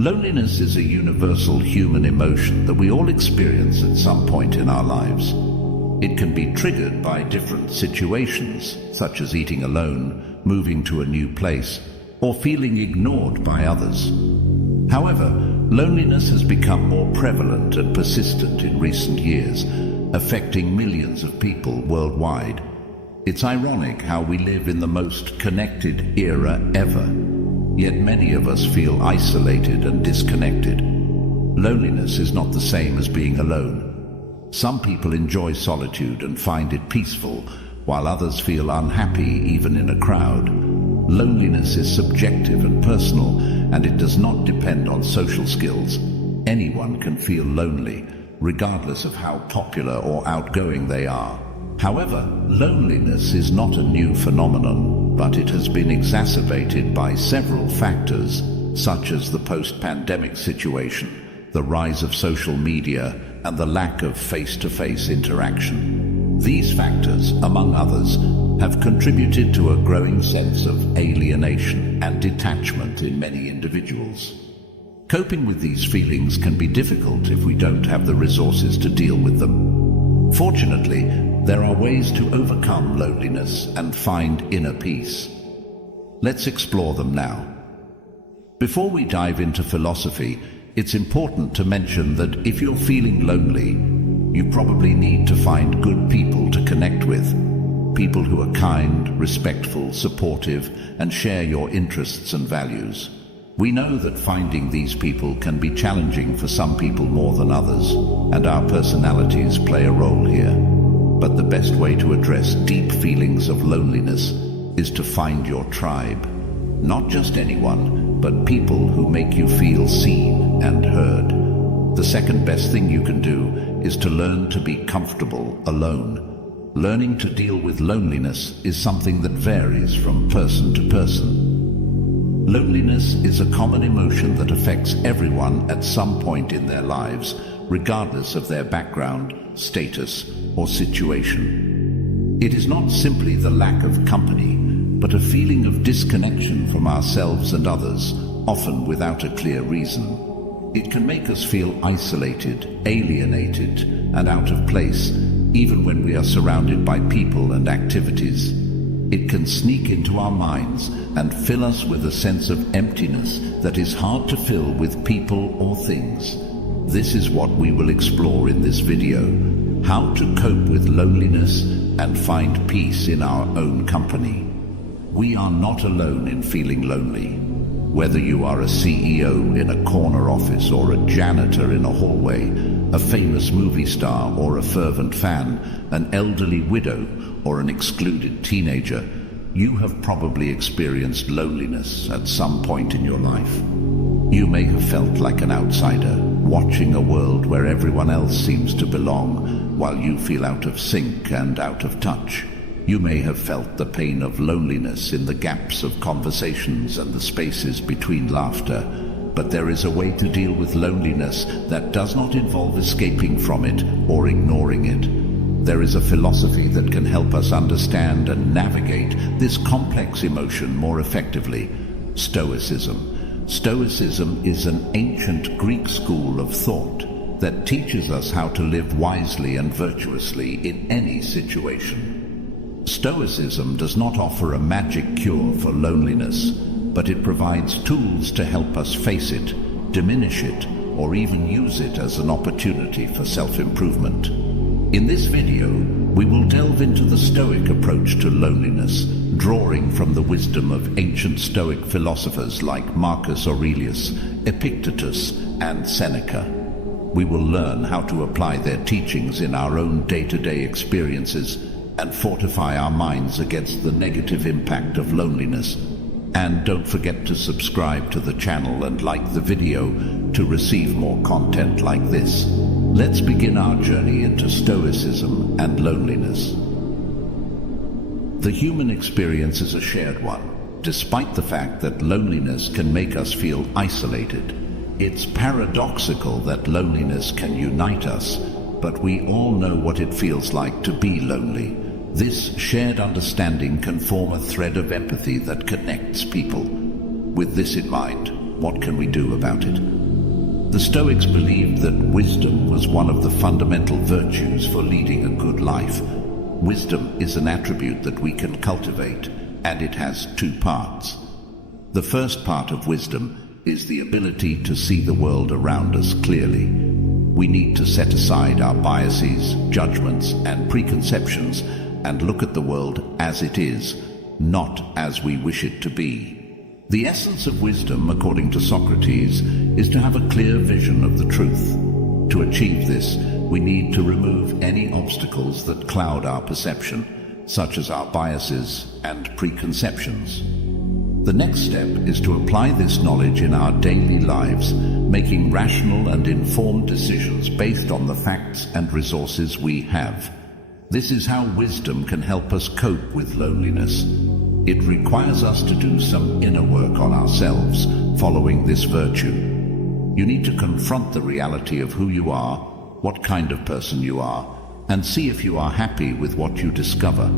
Loneliness is a universal human emotion that we all experience at some point in our lives. It can be triggered by different situations, such as eating alone, moving to a new place, or feeling ignored by others. However, loneliness has become more prevalent and persistent in recent years, affecting millions of people worldwide. It's ironic how we live in the most connected era ever, yet many of us feel isolated and disconnected. Loneliness is not the same as being alone. Some people enjoy solitude and find it peaceful, while others feel unhappy even in a crowd. Loneliness is subjective and personal, and it does not depend on social skills. Anyone can feel lonely, regardless of how popular or outgoing they are. However, loneliness is not a new phenomenon, but it has been exacerbated by several factors, such as the post-pandemic situation, the rise of social media, and the lack of face-to-face interaction. These factors, among others, have contributed to a growing sense of alienation and detachment in many individuals. Coping with these feelings can be difficult if we don't have the resources to deal with them. Fortunately, there are ways to overcome loneliness and find inner peace. Let's explore them now. Before we dive into philosophy, it's important to mention that if you're feeling lonely, you probably need to find good people to connect with. People who are kind, respectful, supportive, and share your interests and values. We know that finding these people can be challenging for some people more than others, and our personalities play a role here. But the best way to address deep feelings of loneliness is to find your tribe. Not just anyone, but people who make you feel seen and heard. The second best thing you can do is to learn to be comfortable alone. Learning to deal with loneliness is something that varies from person to person. Loneliness is a common emotion that affects everyone at some point in their lives, regardless of their background, status, or situation. It is not simply the lack of company, but a feeling of disconnection from ourselves and others, often without a clear reason. It can make us feel isolated, alienated, and out of place, even when we are surrounded by people and activities. It can sneak into our minds and fill us with a sense of emptiness that is hard to fill with people or things. This is what we will explore in this video: how to cope with loneliness and find peace in our own company. We are not alone in feeling lonely. Whether you are a CEO in a corner office or a janitor in a hallway, a famous movie star or a fervent fan, an elderly widow or an excluded teenager, you have probably experienced loneliness at some point in your life. You may have felt like an outsider, watching a world where everyone else seems to belong, while you feel out of sync and out of touch. You may have felt the pain of loneliness in the gaps of conversations and the spaces between laughter. But there is a way to deal with loneliness that does not involve escaping from it or ignoring it. There is a philosophy that can help us understand and navigate this complex emotion more effectively: Stoicism. Stoicism is an ancient Greek school of thought that teaches us how to live wisely and virtuously in any situation. Stoicism does not offer a magic cure for loneliness, but it provides tools to help us face it, diminish it, or even use it as an opportunity for self-improvement. In this video, we will delve into the Stoic approach to loneliness, drawing from the wisdom of ancient Stoic philosophers like Marcus Aurelius, Epictetus, and Seneca. We will learn how to apply their teachings in our own day-to-day experiences and fortify our minds against the negative impact of loneliness. And don't forget to subscribe to the channel and like the video to receive more content like this. Let's begin our journey into Stoicism and loneliness. The human experience is a shared one, despite the fact that loneliness can make us feel isolated. It's paradoxical that loneliness can unite us, but we all know what it feels like to be lonely. This shared understanding can form a thread of empathy that connects people. With this in mind, what can we do about it? The Stoics believed that wisdom was one of the fundamental virtues for leading a good life. Wisdom is an attribute that we can cultivate, and it has two parts. The first part of wisdom is the ability to see the world around us clearly. We need to set aside our biases, judgments, and preconceptions and look at the world as it is, not as we wish it to be. The essence of wisdom, according to Socrates, is to have a clear vision of the truth. To achieve this, we need to remove any obstacles that cloud our perception, such as our biases and preconceptions. The next step is to apply this knowledge in our daily lives, making rational and informed decisions based on the facts and resources we have. This is how wisdom can help us cope with loneliness. It requires us to do some inner work on ourselves, following this virtue. You need to confront the reality of who you are, what kind of person you are, and see if you are happy with what you discover.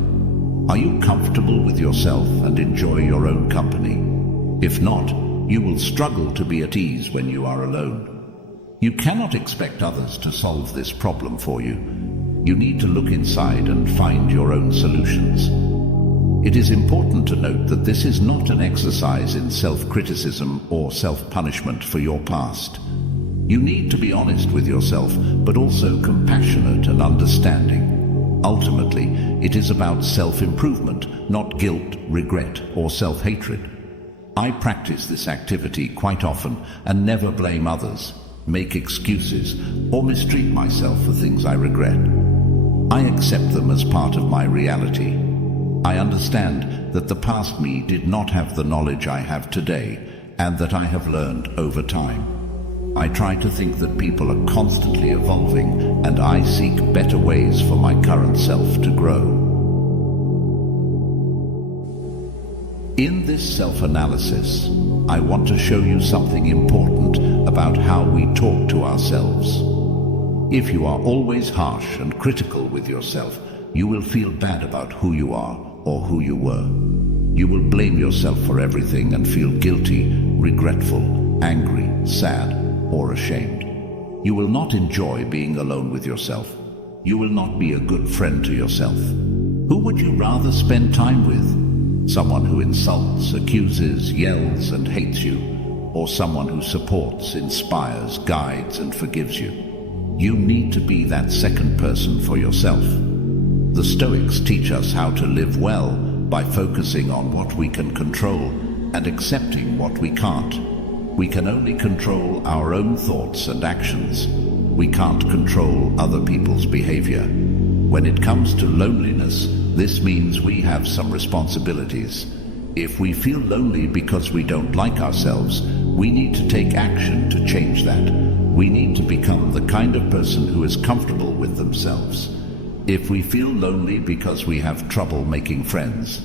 Are you comfortable with yourself and enjoy your own company? If not, you will struggle to be at ease when you are alone. You cannot expect others to solve this problem for you. You need to look inside and find your own solutions. It is important to note that this is not an exercise in self-criticism or self-punishment for your past. You need to be honest with yourself, but also compassionate and understanding. Ultimately, it is about self-improvement, not guilt, regret, or self-hatred. I practice this activity quite often and never blame others, make excuses, or mistreat myself for things I regret. I accept them as part of my reality. I understand that the past me did not have the knowledge I have today, and that I have learned over time. I try to think that people are constantly evolving, and I seek better ways for my current self to grow. In this self-analysis, I want to show you something important about how we talk to ourselves. If you are always harsh and critical with yourself, you will feel bad about who you are or who you were. You will blame yourself for everything and feel guilty, regretful, angry, sad, or ashamed. You will not enjoy being alone with yourself. You will not be a good friend to yourself. Who would you rather spend time with? Someone who insults, accuses, yells, and hates you, or someone who supports, inspires, guides, and forgives you? You need to be that second person for yourself. The Stoics teach us how to live well by focusing on what we can control and accepting what we can't. We can only control our own thoughts and actions. We can't control other people's behavior. When it comes to loneliness, this means we have some responsibilities. If we feel lonely because we don't like ourselves, we need to take action to change that. We need to become the kind of person who is comfortable with themselves. If we feel lonely because we have trouble making friends,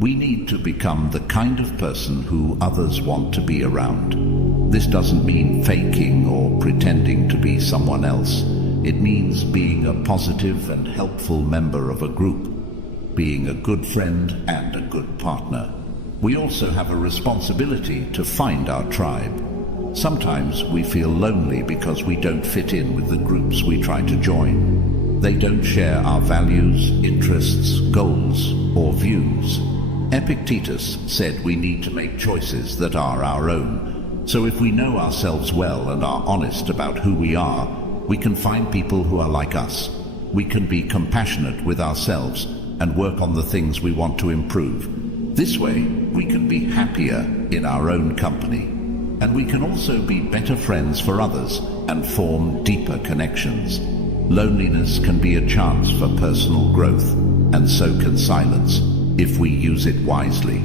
we need to become the kind of person who others want to be around. This doesn't mean faking or pretending to be someone else. It means being a positive and helpful member of a group, being a good friend and a good partner. We also have a responsibility to find our tribe. Sometimes we feel lonely because we don't fit in with the groups we try to join. They don't share our values, interests, goals, or views. Epictetus said we need to make choices that are our own. So if we know ourselves well and are honest about who we are, we can find people who are like us. We can be compassionate with ourselves and work on the things we want to improve. This way, we can be happier in our own company. And we can also be better friends for others and form deeper connections. Loneliness can be a chance for personal growth, and so can silence, if we use it wisely.